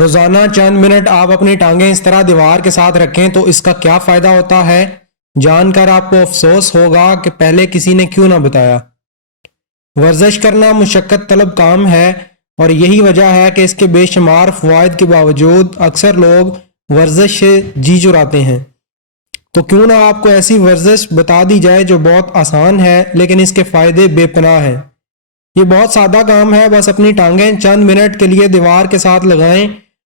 روزانہ چند منٹ آپ اپنی ٹانگیں اس طرح دیوار کے ساتھ رکھیں تو اس کا کیا فائدہ ہوتا ہے، جان کر آپ کو افسوس ہوگا کہ پہلے کسی نے کیوں نہ بتایا۔ ورزش کرنا مشقت طلب کام ہے اور یہی وجہ ہے کہ اس کے بے شمار فوائد کے باوجود اکثر لوگ ورزش سے جی چراتے ہیں۔ تو کیوں نہ آپ کو ایسی ورزش بتا دی جائے جو بہت آسان ہے لیکن اس کے فائدے بے پناہ ہیں۔ یہ بہت سادہ کام ہے، بس اپنی ٹانگیں چند منٹ کے لیے دیوار کے ساتھ لگائیں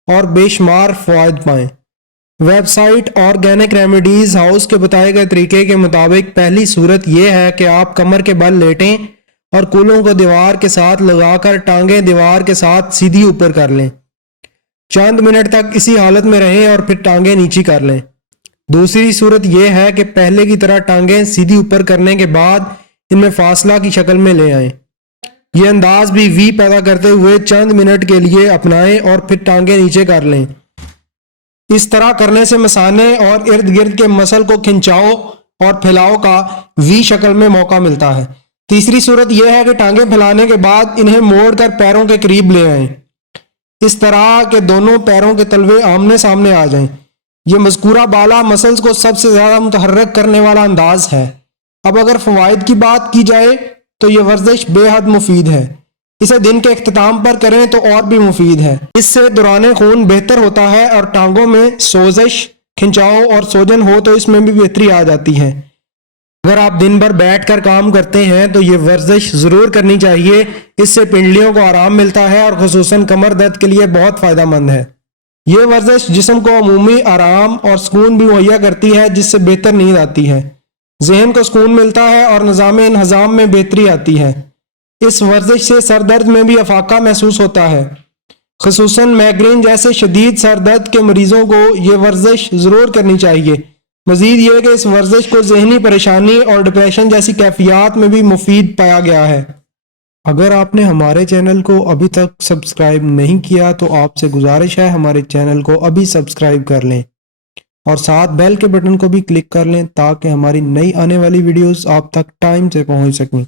اور بے شمار فوائد پائیں۔ Website organic remedies house کے بتائے گئے طریقے کے مطابق پہلی صورت یہ ہے کہ آپ کمر کے بل لیٹیں اور کولوں کو دیوار کے ساتھ لگا کر ٹانگیں دیوار کے ساتھ سیدھی اوپر کر لیں۔ چند منٹ تک اسی حالت میں رہیں اور پھر ٹانگیں نیچی کر لیں۔ دوسری صورت یہ ہے کہ پہلے کی طرح ٹانگیں سیدھی اوپر کرنے کے بعد ان میں فاصلہ کی شکل میں لے آئیں۔ یہ انداز بھی وی پیدا کرتے ہوئے چند منٹ کے لیے اپنائیں اور پھر ٹانگیں نیچے کر لیں۔ اس طرح کرنے سے مثانے اور ارد گرد کے مسل کو کھنچاؤ اور پھیلاؤ کا وی شکل میں موقع ملتا ہے۔ تیسری صورت یہ ہے کہ ٹانگیں پھیلانے کے بعد انہیں موڑ کر پیروں کے قریب لے آئیں، اس طرح کہ دونوں پیروں کے تلوے آمنے سامنے آ جائیں۔ یہ مذکورہ بالا مسلز کو سب سے زیادہ متحرک کرنے والا انداز ہے۔ اب اگر فوائد کی بات کی جائے تو یہ ورزش بے حد مفید ہے۔ اسے دن کے اختتام پر کریں تو اور بھی مفید ہے۔ اس سے دوران خون بہتر ہوتا ہے اور ٹانگوں میں سوزش، کھنچاؤ اور سوجن ہو تو اس میں بھی بہتری آ جاتی ہے۔ اگر آپ دن بھر بیٹھ کر کام کرتے ہیں تو یہ ورزش ضرور کرنی چاہیے۔ اس سے پنڈلیوں کو آرام ملتا ہے اور خصوصاً کمر درد کے لیے بہت فائدہ مند ہے۔ یہ ورزش جسم کو عمومی آرام اور سکون بھی مہیا کرتی ہے، جس سے بہتر نیند آتی ہے، ذہن کو سکون ملتا ہے اور نظام انہضام میں بہتری آتی ہے۔ اس ورزش سے سر درد میں بھی افاقہ محسوس ہوتا ہے۔ خصوصاً مائیگرین جیسے شدید سر درد کے مریضوں کو یہ ورزش ضرور کرنی چاہیے۔ مزید یہ کہ اس ورزش کو ذہنی پریشانی اور ڈپریشن جیسی کیفیات میں بھی مفید پایا گیا ہے۔ اگر آپ نے ہمارے چینل کو ابھی تک سبسکرائب نہیں کیا تو آپ سے گزارش ہے ہمارے چینل کو ابھی سبسکرائب کر لیں اور ساتھ بیل کے بٹن کو بھی کلک کر لیں تاکہ ہماری نئی آنے والی ویڈیوز آپ تک ٹائم سے پہنچ سکیں۔